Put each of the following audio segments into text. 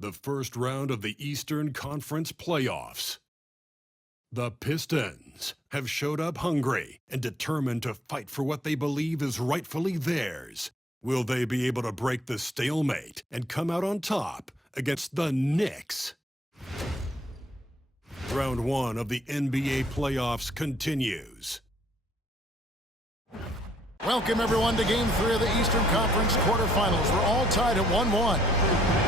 the first round of the Eastern Conference playoffs. The Pistons have showed up hungry and determined to fight for what they believe is rightfully theirs. Will they be able to break the stalemate and come out on top against the Knicks? Round 1 of the NBA playoffs continues. Welcome, everyone, to Game 3 of the Eastern Conference quarterfinals. We're all tied at 1-1.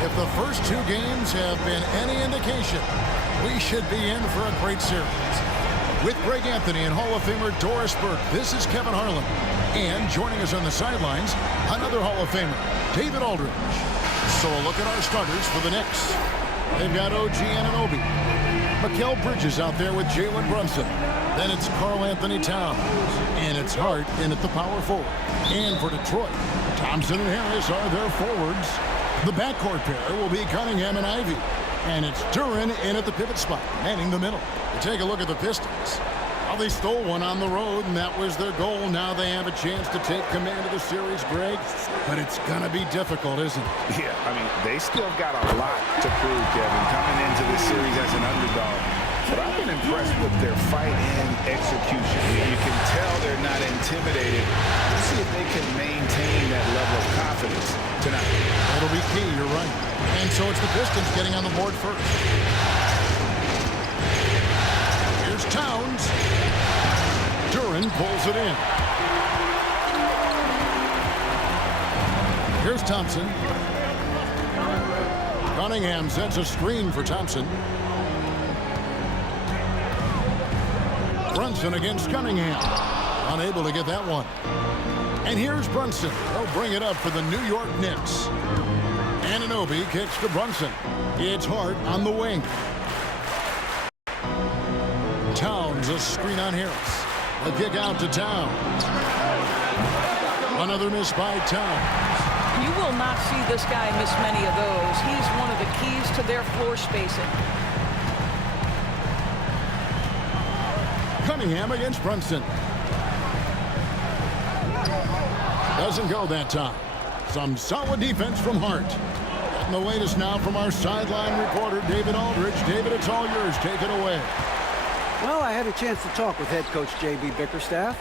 If the first two games have been any indication, we should be in for a great series. With Greg Anthony and Hall of Famer Doris Burke, this is Kevin Harlan. And joining us on the sidelines, another Hall of Famer, David Aldridge. So a look at our starters for the Knicks. They've got OG Anunoby. Mikal Bridges out there with Jalen Brunson. Then it's Karl Anthony Towns. And it's Hart in at the power forward. And for Detroit, Thompson and Harris are their forwards. The backcourt pair will be Cunningham and Ivey. And it's Duren in at the pivot spot, manning the middle. We take a look at the Pistons. Well, they stole one on the road, and that was their goal. Now they have a chance to take command of the series, Greg. But it's going to be difficult, isn't it? Yeah, I mean, they still got a lot to prove, Kevin, coming into this series as an underdog. But I've been impressed with their fight and execution. You can tell they're not intimidated. Let's see if they can maintain that level of confidence tonight. That'll be key, you're right. And so it's the Pistons getting on the board first. Here's Towns. Duren pulls it in. Here's Thompson. Cunningham sets a screen for Thompson. Brunson against Cunningham. Unable to get that one. And here's Brunson. They'll bring it up for the New York Knicks. Anunoby kicks to Brunson. It's Hart on the wing. Towns, a screen on Harris. A kick out to Towns. Another miss by Towns. You will not see this guy miss many of those. He's one of the keys to their floor spacing. Cunningham against Brunson. Doesn't go that time. Some solid defense from Hart. And the latest now from our sideline reporter, David Aldridge. David, it's all yours. Take it away. Well, I had a chance to talk with head coach J.B. Bickerstaff,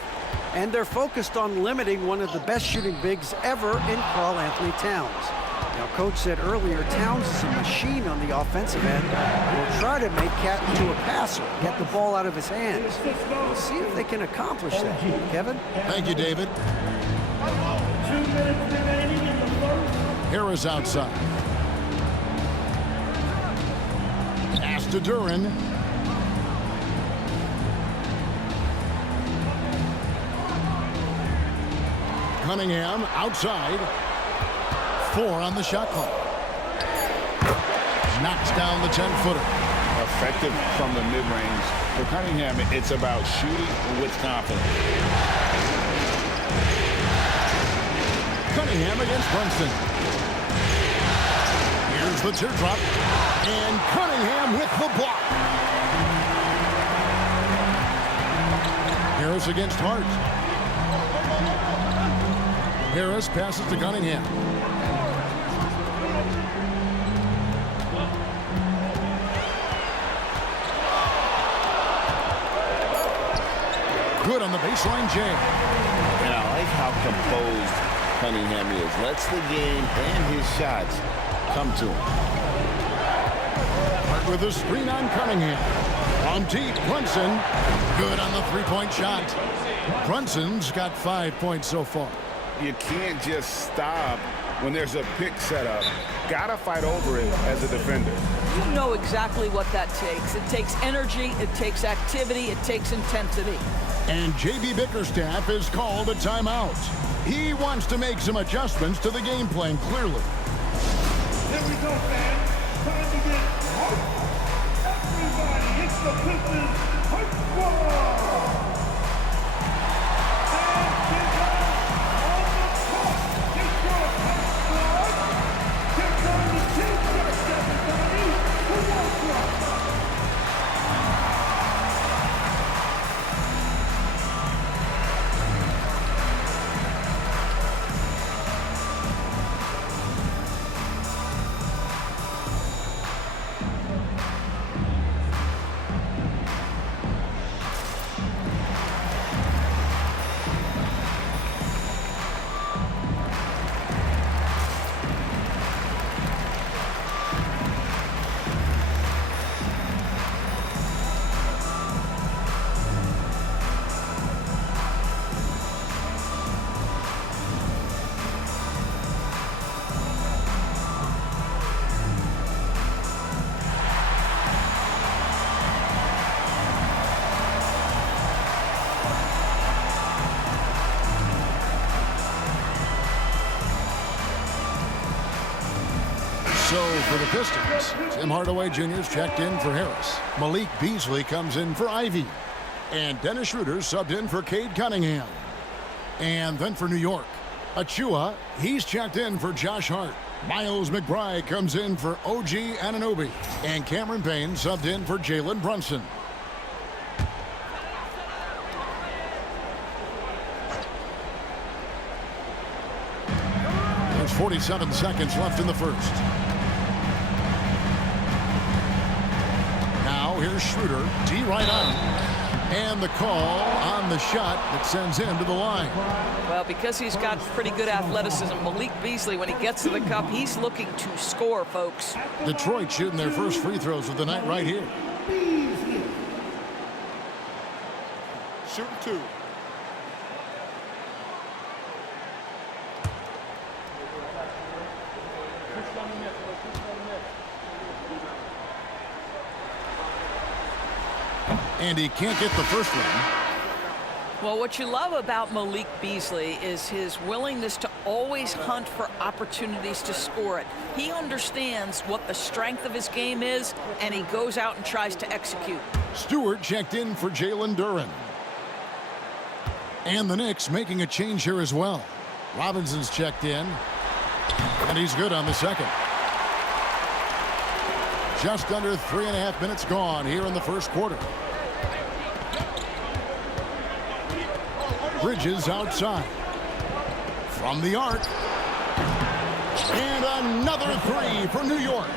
and they're focused on limiting one of the best shooting bigs ever in Karl Anthony Towns. Now, Coach said earlier, Towns is a machine on the offensive end. Will try to make Cat into a passer, get the ball out of his hands. We'll see if they can accomplish that. Kevin? Thank you, David. 2 minutes remaining in the first. Harris outside. Pass to Duren. Cunningham outside. 4 on the shot clock. Knocks down the 10-footer. Effective from the mid-range. For Cunningham, it's about shooting with confidence. Cunningham against Brunson. Here's the teardrop. And Cunningham with the block. Harris against Hart. Harris passes to Cunningham. Good on the baseline jam. And I like how composed Cunningham is. Lets the game and his shots come to him. Hart with a screen on Cunningham. On deep, Brunson. Good on the three-point shot. Brunson's got 5 points so far. You can't just stop when there's a pick set up. Gotta fight over it as a defender. You know exactly what that takes. It takes energy, it takes activity, it takes intensity. And J.B. Bickerstaff has called a timeout. He wants to make some adjustments to the game plan, clearly. Here we go, fans. Time to get hype. Everybody, it's the Pistons Hype Squad. And kick out on the top. It's your Hype Squad. Here comes the team first, everybody. Who wants one? So for the Pistons, Tim Hardaway Jr.'s checked in for Harris. Malik Beasley comes in for Ivy. And Dennis Schroeder subbed in for Cade Cunningham. And then for New York, Achua, he's checked in for Josh Hart. Miles McBride comes in for OG Anunoby. And Cameron Payne subbed in for Jalen Brunson. There's 47 seconds left in the first. Now here's Schroeder, D right on. And the call on the shot that sends him to the line. Well, because he's got pretty good athleticism, Malik Beasley, when he gets to the cup, he's looking to score, folks. Detroit shooting their first free throws of the night right here. Shooting two. And he can't get the first one. Well, what you love about Malik Beasley is his willingness to always hunt for opportunities to score it. He understands what the strength of his game is, and he goes out and tries to execute. Stewart checked in for Jalen Duren. And the Knicks making a change here as well. Robinson's checked in, and he's good on the second. Just under 3.5 minutes gone here in the first quarter. Bridges outside. From the arc. And another three for New York.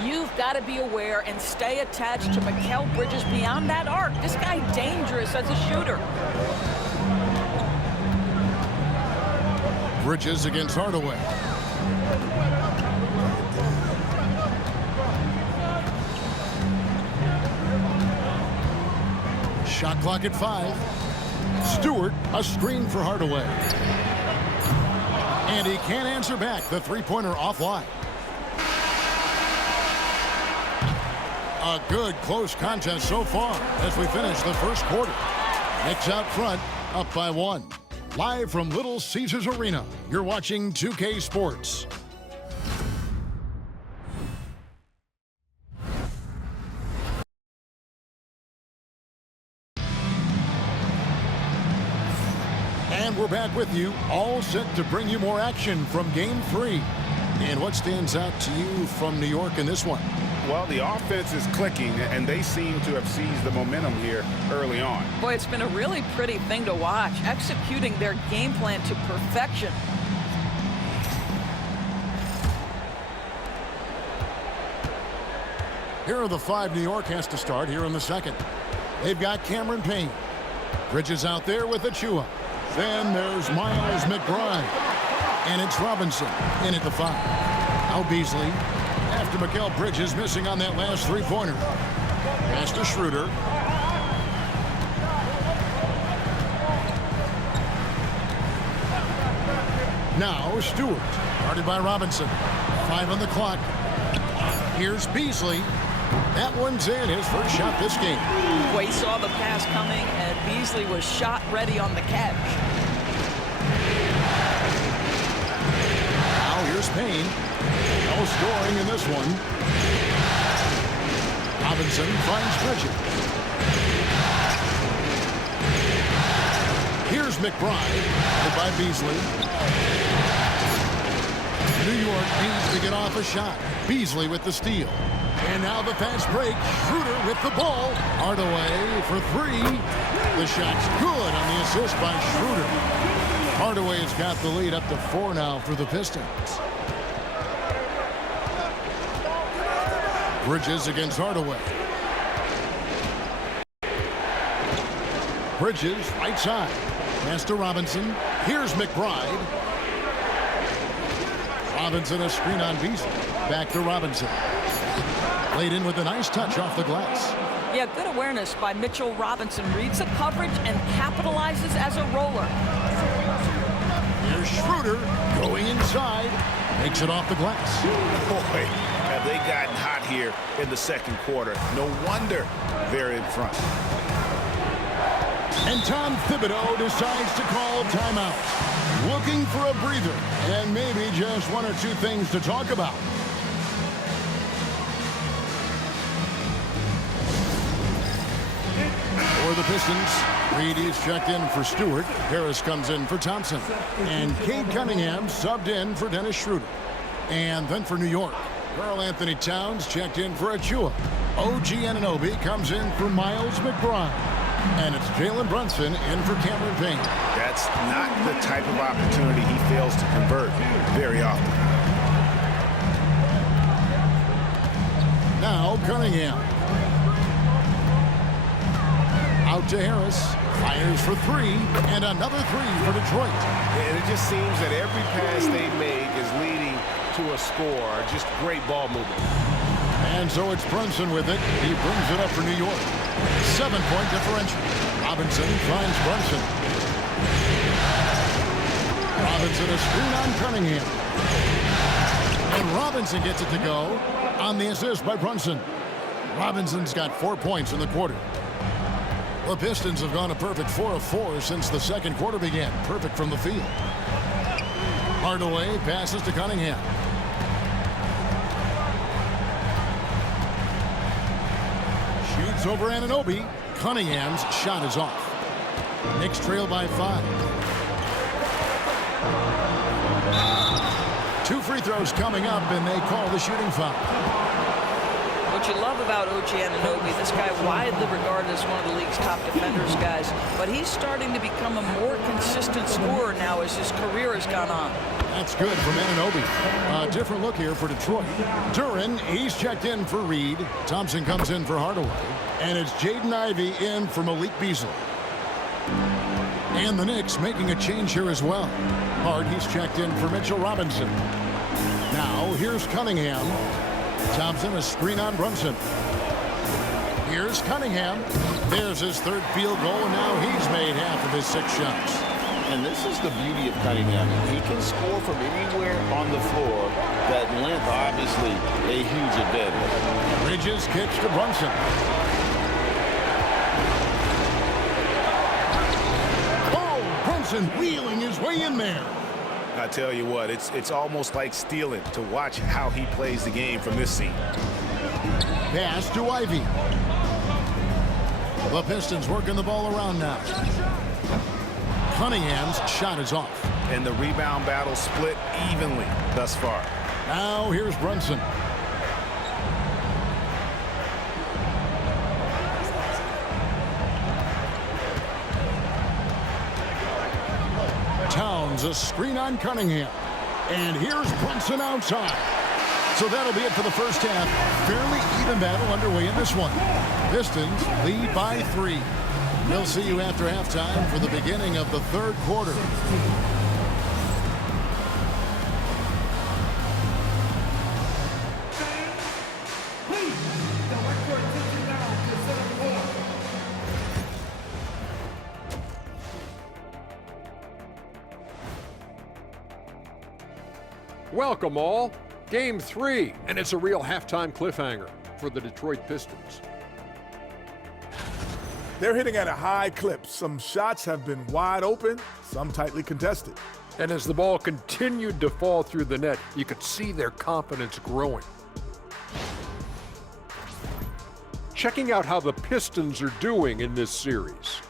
You've got to be aware and stay attached to Mikal Bridges beyond that arc. This guy dangerous as a shooter. Bridges against Hardaway. Shot clock at 5. Stewart, a screen for Hardaway. And he can't answer back. The three-pointer offline. A good close contest so far as we finish the first quarter. Knicks out front, up by 1. Live from Little Caesars Arena, you're watching 2K Sports. And we're back with you, all set to bring you more action from Game 3. And what stands out to you from New York in this one? Well, the offense is clicking, and they seem to have seized the momentum here early on. Boy, it's been a really pretty thing to watch, executing their game plan to perfection. Here are the 5 New York has to start here in the second. They've got Cameron Payne. Bridges out there with Achua. Then there's Miles McBride. And it's Robinson in at the 5. Now Beasley after Mikal Bridges missing on that last three-pointer. Pass to Schroeder. Now Stewart, guarded by Robinson. 5 on the clock. Here's Beasley. That one's in, his first shot this game. Well, he saw the pass coming, and Beasley was shot ready on the catch. Now here's Payne. No scoring in this one. Robinson finds Bridges. Here's McBride, hit by Beasley. New York needs to get off a shot. Beasley with the steal. And now the fast break. Schroeder with the ball. Hardaway for 3. The shot's good on the assist by Schroeder. Hardaway's got the lead up to 4 now for the Pistons. Bridges against Hardaway. Bridges right side. Pass to Robinson. Here's McBride. Robinson a screen on Beasley. Back to Robinson. Laid in with a nice touch off the glass. Yeah, good awareness by Mitchell Robinson. Reads the coverage and capitalizes as a roller. Here's Schroeder going inside. Makes it off the glass. Boy, have they gotten hot here in the second quarter. No wonder they're in front. And Tom Thibodeau decides to call timeout. Looking for a breather and maybe just 1 or 2 things to talk about. For the Pistons, Reed is checked in for Stewart. Harris comes in for Thompson. And Cade Cunningham subbed in for Dennis Schroeder. And then for New York, Karl Anthony Towns checked in for Achua. OG Anunoby comes in for Miles McBride. And it's Jalen Brunson in for Cameron Payne. That's not the type of opportunity he fails to convert very often. Now Cunningham. Out to Harris. Fires for three. And another three for Detroit. And it just seems that every pass they make is leading to a score. Just great ball movement. And so it's Brunson with it. He brings it up for New York. 7-point differential. Robinson finds Brunson. Robinson a screen on Cunningham. And Robinson gets it to go on the assist by Brunson. Robinson's got 4 points in the quarter. The Pistons have gone a perfect 4 of 4 since the second quarter began. Perfect from the field. Hardaway passes to Cunningham. Shoots over Anunoby. Cunningham's shot is off. Knicks trail by 5. 2 free throws coming up, and they call the shooting foul. What you love about OG Anunoby, this guy widely regarded as one of the league's top defenders, guys, but he's starting to become a more consistent scorer now as his career has gone on. That's good from Anunoby. A different look here for Detroit. Duran, he's checked in for Reed. Thompson comes in for Hardaway. And it's Jaden Ivey in for Malik Beasley. And the Knicks making a change here as well. Hard, he's checked in for Mitchell Robinson. Now, here's Cunningham. Thompson a screen on Brunson. Here's Cunningham. There's his third field goal, and now he's made half of his 6 shots. And this is the beauty of Cunningham. He can score from anywhere on the floor. That length, obviously, a huge advantage. Bridges kicks to Brunson. Oh, Brunson wheeling his way in there. I tell you what, it's almost like stealing to watch how he plays the game from this seat. Pass to Ivey. The Pistons working the ball around now. Cunningham's shot is off. And the rebound battle split evenly thus far. Now here's Brunson. Towns a screen on Cunningham. And here's Brunson outside. So that'll be it for the first half. Fairly even battle underway in this one. Pistons lead by 3. We'll see you after halftime for the beginning of the third quarter. Please, direct your attention now to center court. Welcome all. Game 3, and it's a real halftime cliffhanger for the Detroit Pistons. They're hitting at a high clip. Some shots have been wide open, some tightly contested. And as the ball continued to fall through the net, you could see their confidence growing. Checking out how the Pistons are doing in this series.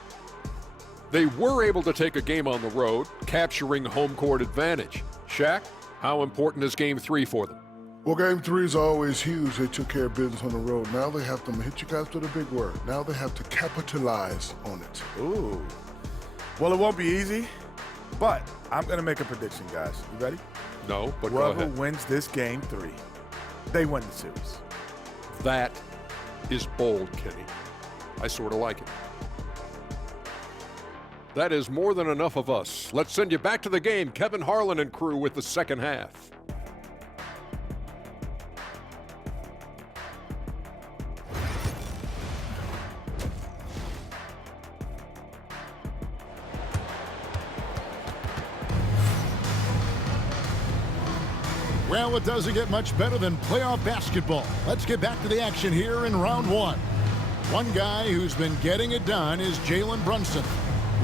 They were able to take a game on the road, capturing home court advantage. Shaq, how important is Game 3 for them? Well, Game 3 is always huge. They took care of business on the road. Now they have to hit you guys with a big word. Now they have to capitalize on it. Ooh. Well, it won't be easy, but I'm going to make a prediction, guys. You ready? No, but go Whoever ahead. wins this Game 3, they win the series. That is bold, Kenny. I sort of like it. That is more than enough of us. Let's send you back to the game. Kevin Harlan and crew with the second half. Well, it doesn't get much better than playoff basketball. Let's get back to the action here in round 1. One guy who's been getting it done is Jalen Brunson.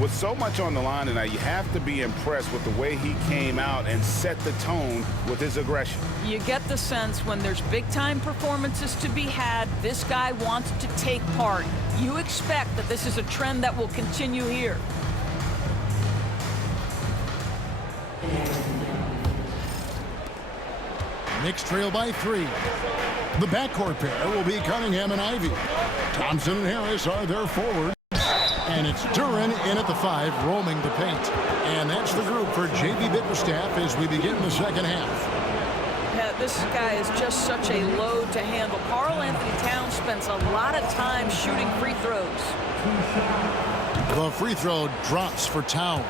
With so much on the line tonight, you have to be impressed with the way he came out and set the tone with his aggression. You get the sense when there's big-time performances to be had, this guy wants to take part. You expect that this is a trend that will continue here. Knicks trail by 3. The backcourt pair will be Cunningham and Ivy. Thompson and Harris are their forwards. And it's Duren in at the 5, roaming the paint. And that's the group for J.B. Bickerstaff as we begin the second half. Yeah, this guy is just such a load to handle. Karl Anthony Towns spends a lot of time shooting free throws. The free throw drops for Towns.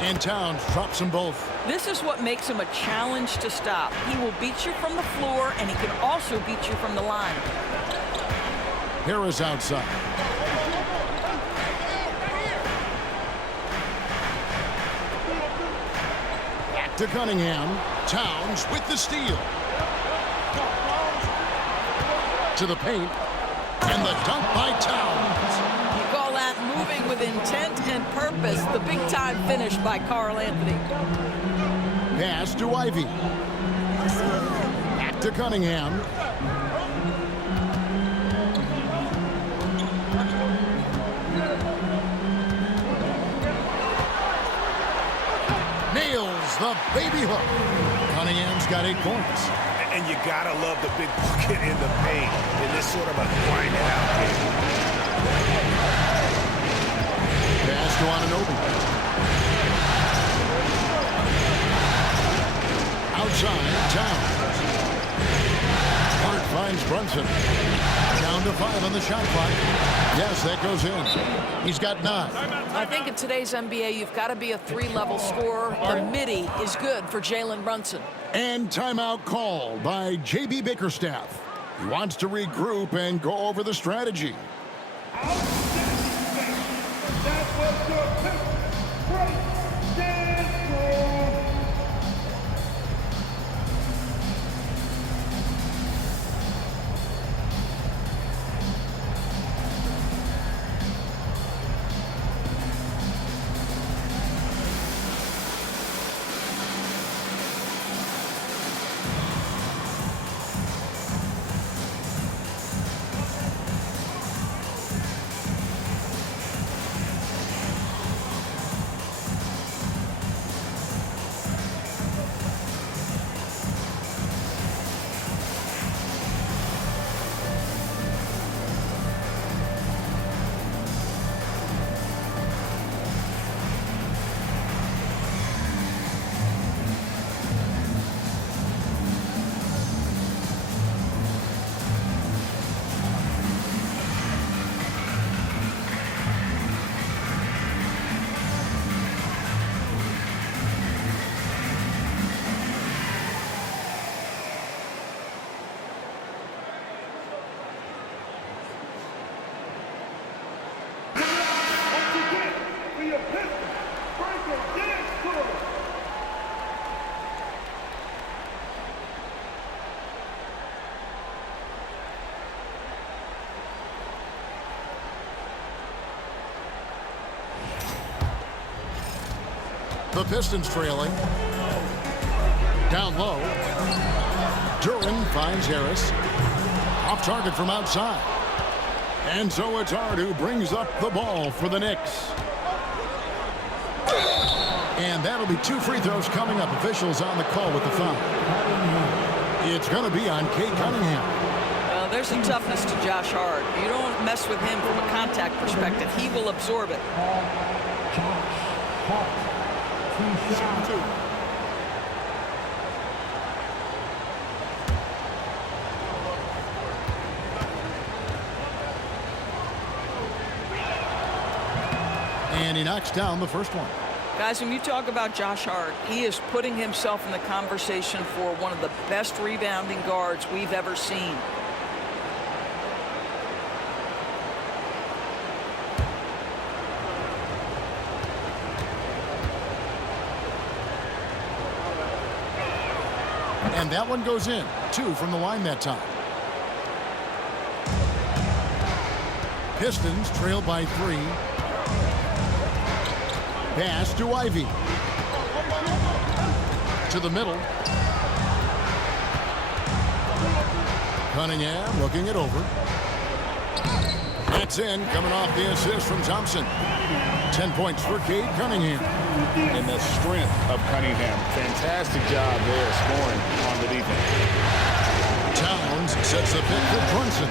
And Towns drops them both. This is what makes him a challenge to stop. He will beat you from the floor, and he can also beat you from the line. Harris outside. Back to Cunningham. Towns with the steal. To the paint. And the dunk by Towns. You call that moving with intent and purpose. The big-time finish by Karl Anthony. Pass to Ivy. Back to Cunningham. Nails the baby hook. Cunningham's got 8 points. And you gotta love the big bucket in the paint in this sort of a grinded out game. Pass to Anunoby. Outside, Towns. Hart finds Brunson. Down to 5 on the shot clock. Yes, that goes in. He's got 9. I think in today's NBA, you've got to be a 3-level scorer. The midi is good for Jalen Brunson. And timeout call by J.B. Bickerstaff. He wants to regroup and go over the strategy. That was your pick. Great dance move. The Pistons trailing. Down low. Duren finds Harris. Off target from outside. And so it's Hart who brings up the ball for the Knicks. And that'll be 2 free throws coming up. Officials on the call with the foul. It's going to be on Kate Cunningham. There's a toughness to Josh Hart. You don't mess with him from a contact perspective. He will absorb it. And he knocks down the first one. Guys, when you talk about Josh Hart, he is putting himself in the conversation for one of the best rebounding guards we've ever seen. And that one goes in. 2 from the line that time. Pistons trail by 3. Pass to Ivy. To the middle. Cunningham looking it over. That's in, coming off the assist from Thompson. 10 points for Cade Cunningham. And the strength of Cunningham. Fantastic job there scoring on the defense. Towns sets the pick for Brunson.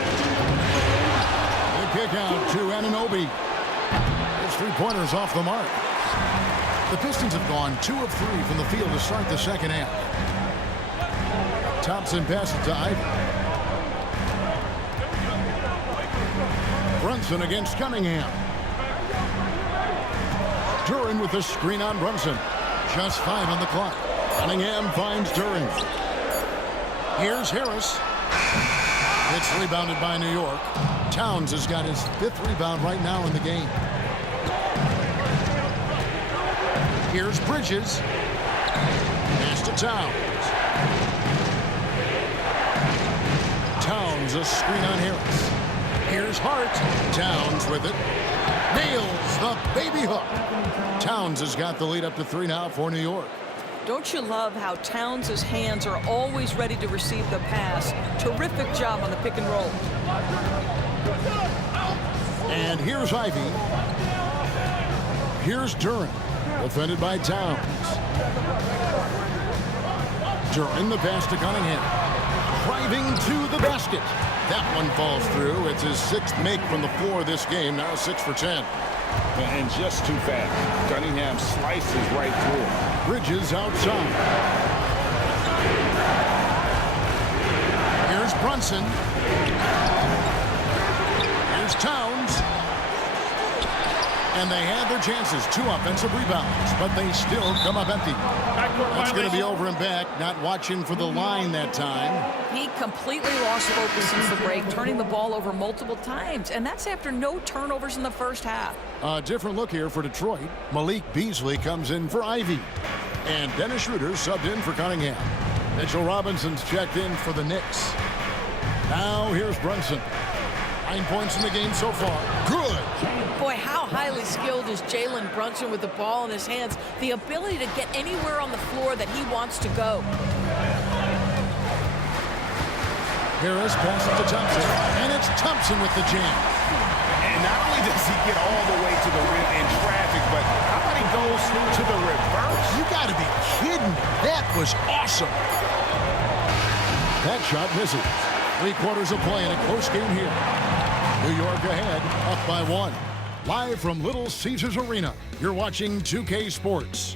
The kick out to Anunoby. His three-pointers off the mark. The Pistons have gone 2 of 3 from the field to start the second half. Thompson passes to Ivy. Brunson against Cunningham. Duren with the screen on Brunson. Just 5 on the clock. Cunningham finds Duren. Here's Harris. It's rebounded by New York. Towns has got his 5th rebound right now in the game. Here's Bridges. Pass to Towns. Towns a screen on Harris. Here's Hart. Towns with it. Nails the baby hook. Towns has got the lead up to 3 now for New York. Don't you love how Towns' hands are always ready to receive the pass? Terrific job on the pick and roll. And here's Ivy. Here's Duren. Defended by Towns. Duren the pass to Cunningham. Driving to the basket. That one falls through. It's his 6th make from the floor this game. Now 6 for 10. And just too fast. Cunningham slices right through him. Bridges outside. Here's Brunson. Here's Towns. And they had their chances. 2 offensive rebounds, but they still come up empty. That's going to be over and back. Not watching for the line that time. He completely lost focus since the break, turning the ball over multiple times. And that's after no turnovers in the first half. A different look here for Detroit. Malik Beasley comes in for Ivy. And Dennis Schroeder subbed in for Cunningham. Mitchell Robinson's checked in for the Knicks. Now here's Brunson. 9 points in the game so far. Good. Boy, how highly skilled is Jalen Brunson with the ball in his hands. The ability to get anywhere on the floor that he wants to go. Harris passes to Thompson. And it's Thompson with the jam. And not only does he get all the way to the rim in traffic, but how about he goes to the reverse? You got to be kidding me. That was awesome. That shot misses. 3 quarters of play in a close game here. New York ahead, up by 1. Live from Little Caesars Arena, you're watching 2K Sports.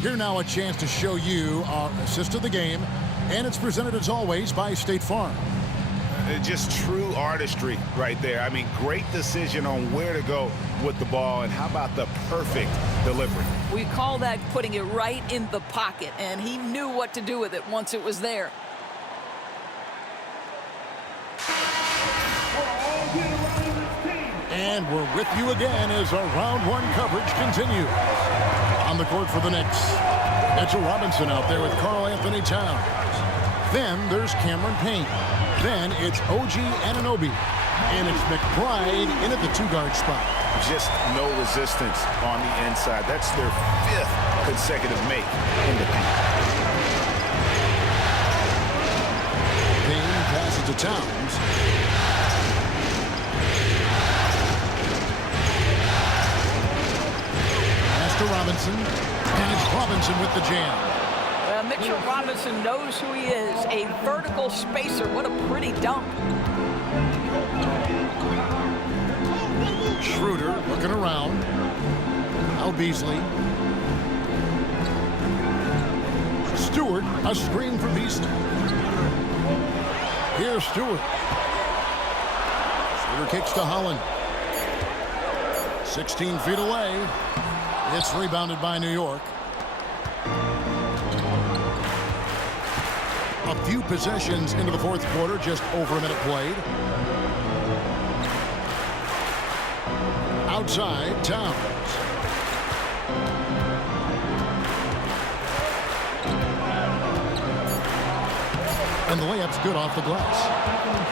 Here now a chance to show you our assist of the game, and it's presented as always by State Farm. Just true artistry right there. I mean, great decision on where to go with the ball, and how about the perfect delivery? We call that putting it right in the pocket, and he knew what to do with it once it was there. And we're with you again as our round 1 coverage continues. On the court for the Knicks, Mitchell Robinson out there with Karl Anthony Towns. Then there's Cameron Payne. Then it's OG Anunoby. And it's McBride in at the 2-guard spot. Just no resistance on the inside. That's their 5th consecutive make in the paint. Payne passes to Towns. Pass to Robinson. And it's Robinson with the jam. Mitchell Robinson knows who he is, a vertical spacer. What a pretty dunk. Schroeder looking around. Now Beasley. Stewart, a screen for Beasley. Here's Stewart. Schroeder kicks to Holland. 16 feet away. It's rebounded by New York. Up few possessions into the fourth quarter, just over a minute played. Outside, Towns. And the layup's good off the glass.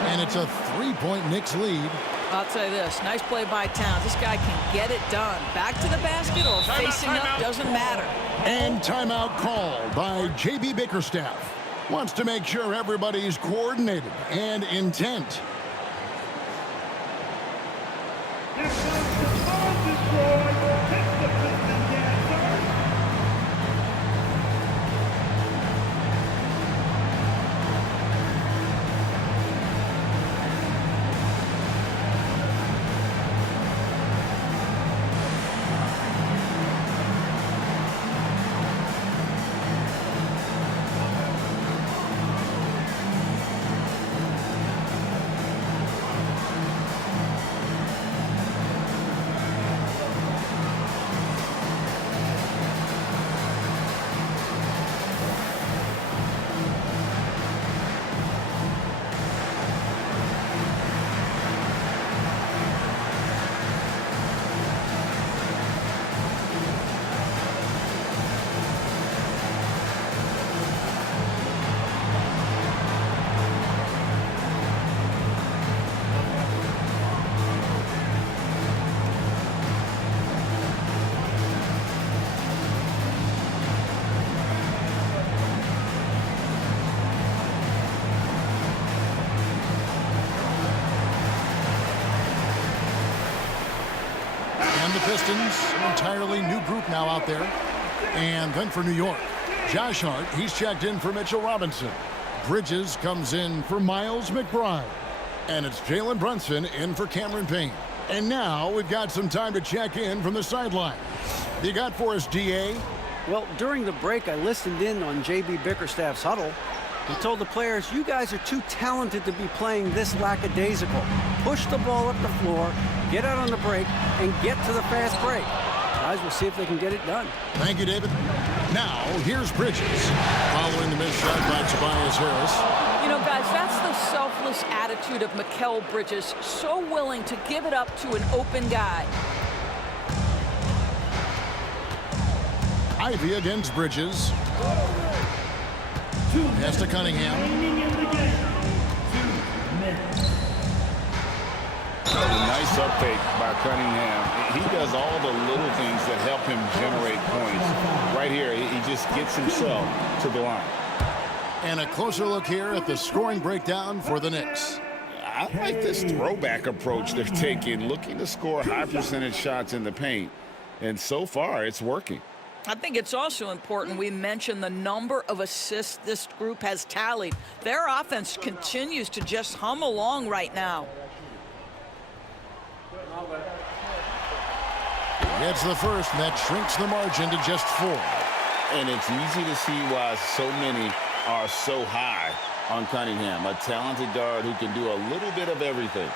And it's a 3-point Knicks lead. I'll tell you this, nice play by Towns. This guy can get it done. Back to the basket or facing up, doesn't matter. And timeout called by J.B. Bickerstaff. Wants to make sure everybody's coordinated and intent. Here comes the ball destroyed. Hits the Pistons dancer. And the Pistons, an entirely new group now out there. And then for New York, Josh Hart, he's checked in for Mitchell Robinson. Bridges comes in for Miles McBride. And it's Jalen Brunson in for Cameron Payne. And now we've got some time to check in from the sideline. You got for us, D.A.? Well, during the break, I listened in on J.B. Bickerstaff's huddle. He told the players, you guys are too talented to be playing this lackadaisical. Push the ball up the floor, get out on the break, and get to the fast break. Guys, we'll see if they can get it done. Thank you, David. Now, here's Bridges. Following the missed shot by Tobias Harris. You know, guys, that's the selfless attitude of Mikal Bridges. So willing to give it up to an open guy. Ivy against Bridges. Pass to Cunningham. Nice uptake by Cunningham. He does all the little things that help him generate points. Right here, he just gets himself to the line. And a closer look here at the scoring breakdown for the Knicks. I like this throwback approach they're taking, looking to score high percentage shots in the paint. And so far, it's working. I think it's also important we mention the number of assists this group has tallied. Their offense continues to just hum along right now. It's the first, and that shrinks the margin to just 4. And it's easy to see why so many are so high on Cunningham, a talented guard who can do a little bit of everything.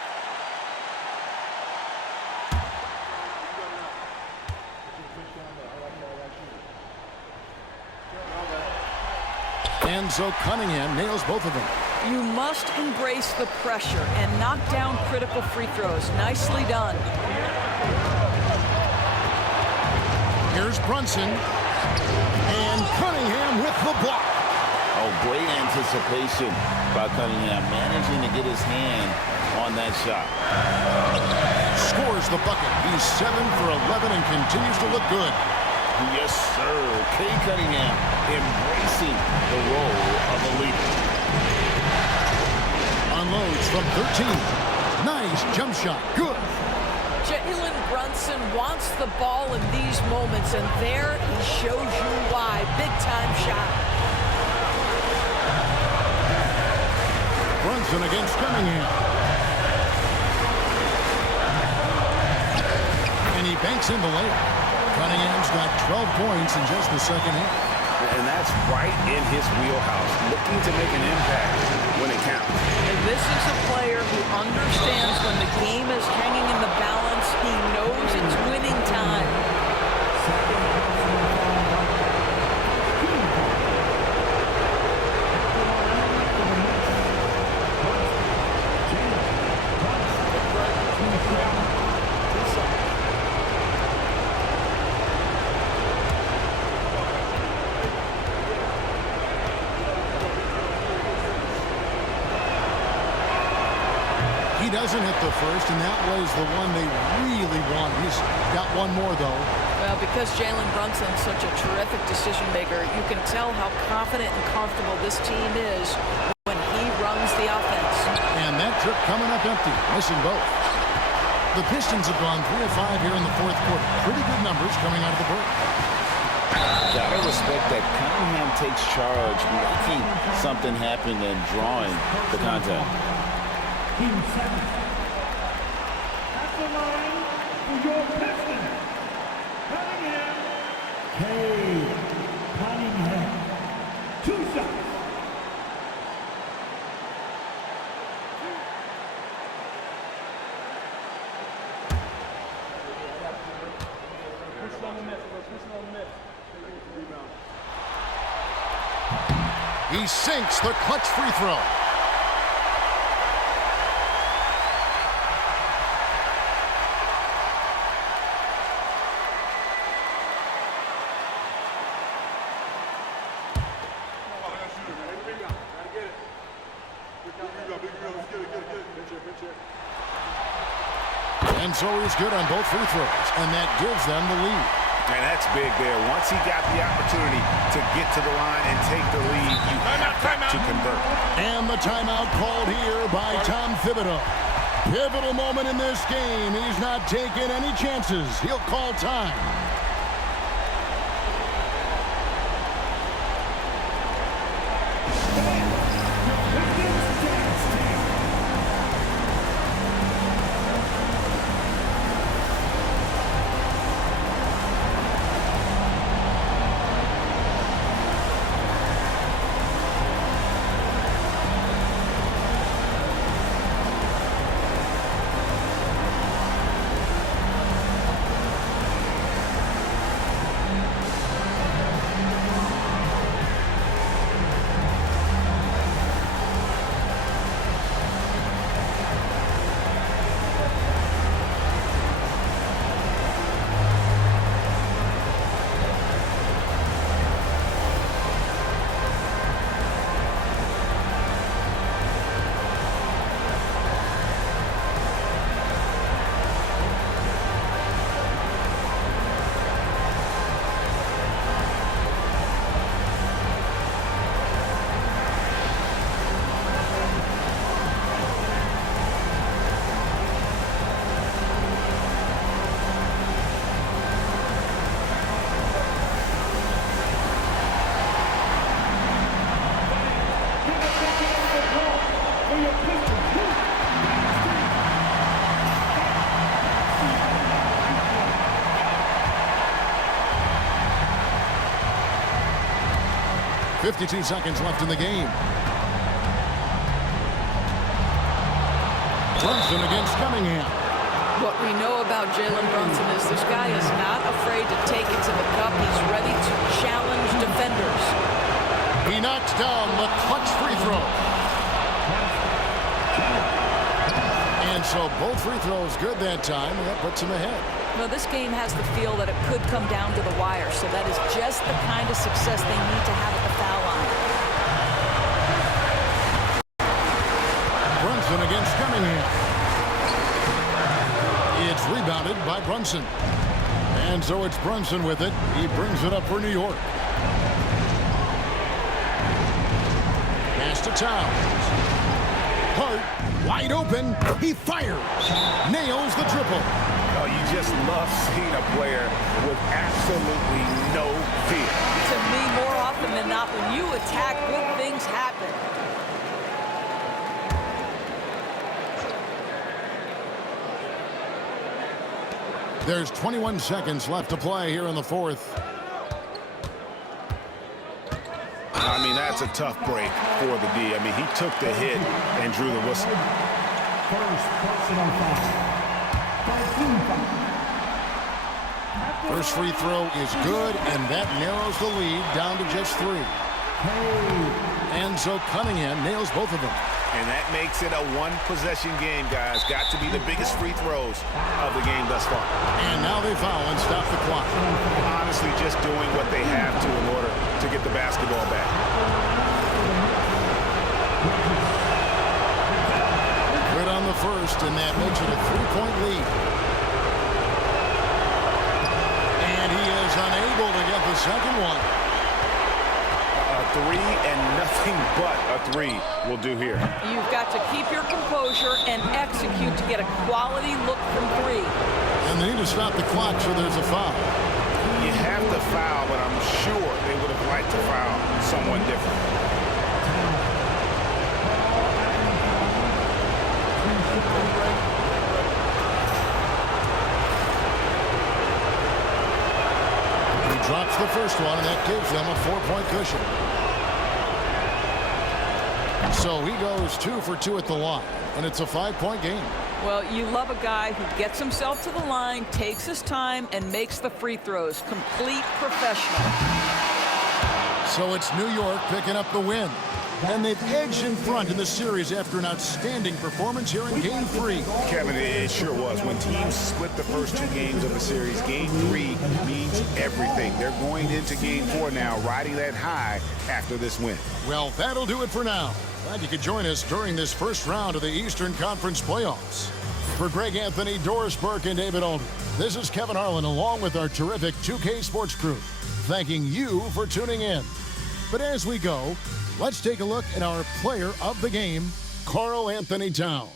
And so Cunningham nails both of them. You must embrace the pressure and knock down critical free throws. Nicely done. Here's Brunson. And Cunningham with the block. Oh, great anticipation by Cunningham, managing to get his hand on that shot. Scores the bucket. He's 7 for 11 and continues to look good. Yes, sir. Cade Cunningham embracing the role of a leader. Unloads from 13. Nice jump shot. Good. Jalen Brunson wants the ball in these moments, and there he shows you why. Big-time shot. Brunson against Cunningham. And he banks in the layup. Cunningham's got 12 points in just the second half. And that's right in his wheelhouse, looking to make an impact when it counts. And this is a player who understands when the game is hanging in the balance. He knows it's winning time. hasn't hit the first, and that was the one they really wanted. He's got one more, though. Well, because Jalen Brunson's such a terrific decision maker, you can tell how confident and comfortable this team is when he runs the offense. And that trip coming up empty, missing both. The Pistons have gone 3 of 5 here in the fourth quarter. Pretty good numbers coming out of the break. Gotta respect that Cunningham takes charge, making something happen and drawing the contact. Team 7. At the line for your Pistons. Cunningham. Cunningham. 2 shots. He sinks the clutch free throw. And so he's good on both free throws, and that gives them the lead. And that's big there. Once he got the opportunity to get to the line and take the lead, you have to convert. And the timeout called here by Tom Thibodeau. Pivotal moment in this game. He's not taking any chances. He'll call time. For your Pistons. 52 seconds left in the game. Brunson against Cunningham. What we know about Jalen Brunson is this guy is not afraid to take it to the cup. He's ready to challenge defenders. He knocks down the clutch free throw. And so both free throws good that time, and that puts him ahead. Well, this game has the feel that it could come down to the wire, so that is just the kind of success they need to have at the foul line. Brunson against Cunningham. It's rebounded by Brunson. And so it's Brunson with it. He brings it up for New York. Pass to Towns. Hart, wide open. He fires. Nails the triple. Oh, you just love seeing a player with absolutely no fear. To me, more often than not, when you attack, good things happen. There's 21 seconds left to play here in the fourth. I mean, that's a tough break for the D. I mean, he took the hit and drew the whistle. First personal foul. First free throw is good, and that narrows the lead down to just 3. And so Cunningham nails both of them. And that makes it a one-possession game, guys. Got to be the biggest free throws of the game thus far. And now they foul and stop the clock. Honestly, just doing what they have to in order to get the basketball back. Good on the first, and that makes it a 3-point lead. And he is unable to get the second one. A three and nothing but a three will do here. You've got to keep your composure and execute to get a quality look from three. And they need to stop the clock, so there's a foul. You have to foul, but I'm sure they would have liked to foul someone different. He drops the first one, and that gives them a 4-point cushion. So he goes 2 for 2 at the line, and it's a 5-point game. Well, you love a guy who gets himself to the line, takes his time, and makes the free throws. Complete professional. So it's New York picking up the win. And they've edged in front in the series after an outstanding performance here in Game 3. Kevin, it sure was. When teams split the first 2 games of a series, Game 3 means everything. They're going into Game 4 now, riding that high after this win. Well, that'll do it for now. Glad you could join us during this first round of the Eastern Conference playoffs. For Greg Anthony, Doris Burke, and David Alden, this is Kevin Harlan along with our terrific 2K Sports crew, thanking you for tuning in. But as we go, let's take a look at our player of the game, Karl Anthony Towns.